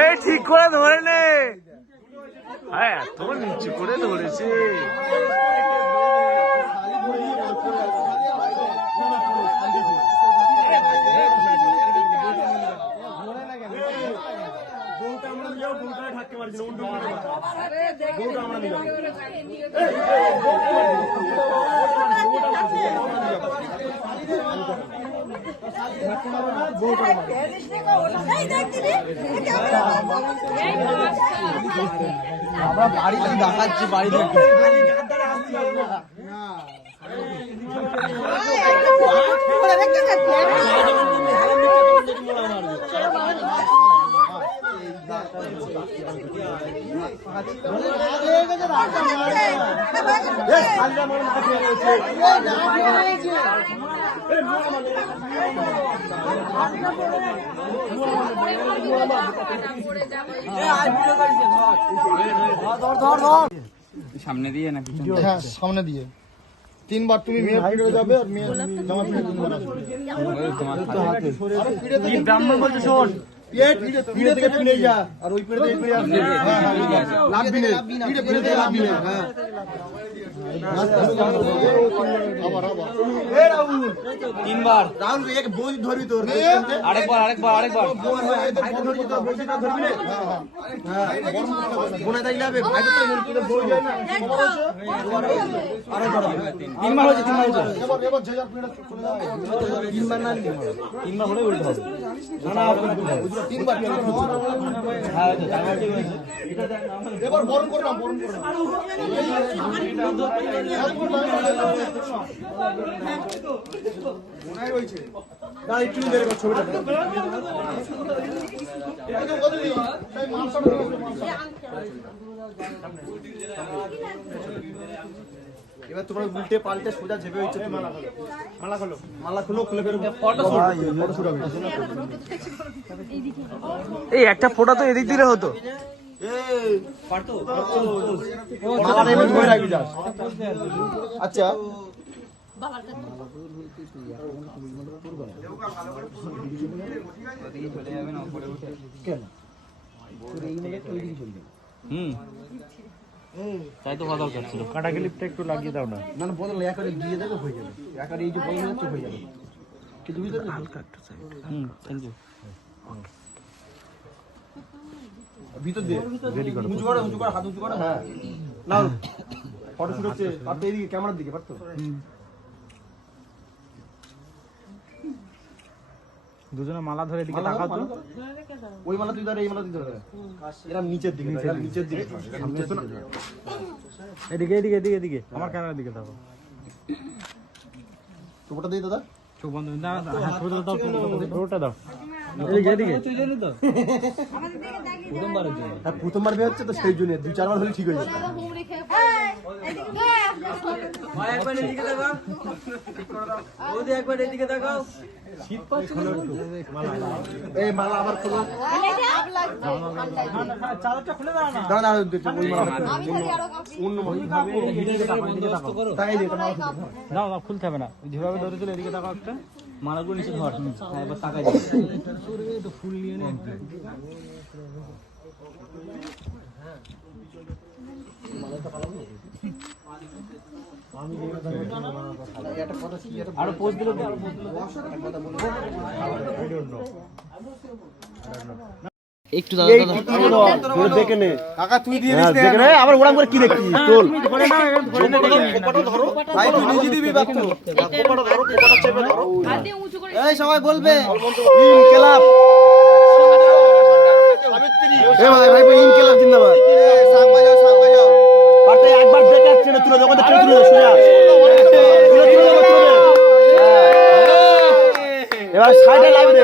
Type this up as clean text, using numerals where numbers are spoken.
এই ঠিক করে ধরে নে। হ্যাঁ এত নিচু করে ধরেছে। আমরা বাড়িতে দেখাচ্ছি বাড়িতে সামনে দিয়ে না পিছনে? হ্যাঁ সামনে দিয়ে তিনবার তুমি মেয়ে ফিরে যাবে আর মেয়ে জামা ফিরে তিনবার আসবে। ব্রাহ্মণ বলছে শোন পিড়ে থেকে ফিরে যা আর ওই পিড়ে থেকে ফিরে আসবে। লাভ বিনে পিড়ে থেকে লাভ বিনে। হ্যাঁ আবার আবার তিনবার রাহুল এক বই ধরবি তোর আরেকবার আরেকবার আরেকবার তিনবার হয়েছে তিনবার না তিনবার হলে উল্টো হবে না তিনবার এবার বরণ করলাম বরণ করলাম এবার তোমরা উল্টে পাল্টে সোজা ঝেপে হচ্ছে মালা খোলো মালা খুলো খুলে ফেরো ফটো শুট হবে। এই একটা ফোঁটা তো এদিক দিলে হতো। আচ্ছা তাই তো কথা হচ্ছিল। কাটা ক্লিপটা একটু লাগিয়ে দাও না। না না বদল একারে দিয়ে দেবে হয়ে যাবে একারে এই যে বদল হচ্ছে হয়ে যাবে কিন্তু বুঝতে হালকা একটু থ্যাংক ইউ। ভিতর দিয়ে উঁচু করো হাত উঁচু করো। হ্যাঁ নাও ফটো শুট হচ্ছে পারতো এইদিকে ক্যামেরার দিকে পারতো দুজনে মালা ধরে এদিকে তাকাও তো। ওই মালা তুই ধরে এই মালা তুই ধরে এরা নিচের দিকে নিচের দিকে এদিকে এদিকে এদিকে এদিকে আমার ক্যামেরার দিকে তাকাও। টোপটা দিয়ে দাদা চোখ বন্ধ না হাত ধরে দাও ওটা দাও এদিকে এদিকে। হ্যাঁ প্রথমবার বের হচ্ছে তো সেই জন্য 2-4 বার হলে ঠিক হয়ে যাবে। শীত পাচ্ছে না এই মালা আবার খোলো চাদরটা খুলে দাও না দাও ওই মালা অন্য তাই যে মালা দাও দাও খুলতে হবে না যেভাবে ধরেছিল এদিকে তাকাও একটা মালাগুলো নিচে ধর এবার তাকাই তো ফুল নিয়ে নে। আরো পোজ দিল একটু দাদা দেখে নে কাকা তুই দিয়ে দিস দেখে নে আবার ওড়াম করে কি দেখছিস চল ভাই তুই নিজে দিবি বাপু কোপাটা ধরো কোপাটা চেপে ধরো এই সবাই বলবে ইনকিলাব সাবিত্রী এ ভাই ভাই ইনকিলাব জিন্দাবাদ সাং বাজাও পারতে একবার দেখাচ্ছে না তুলে যখন তুলে সোজা এবার সাইডে লাগবে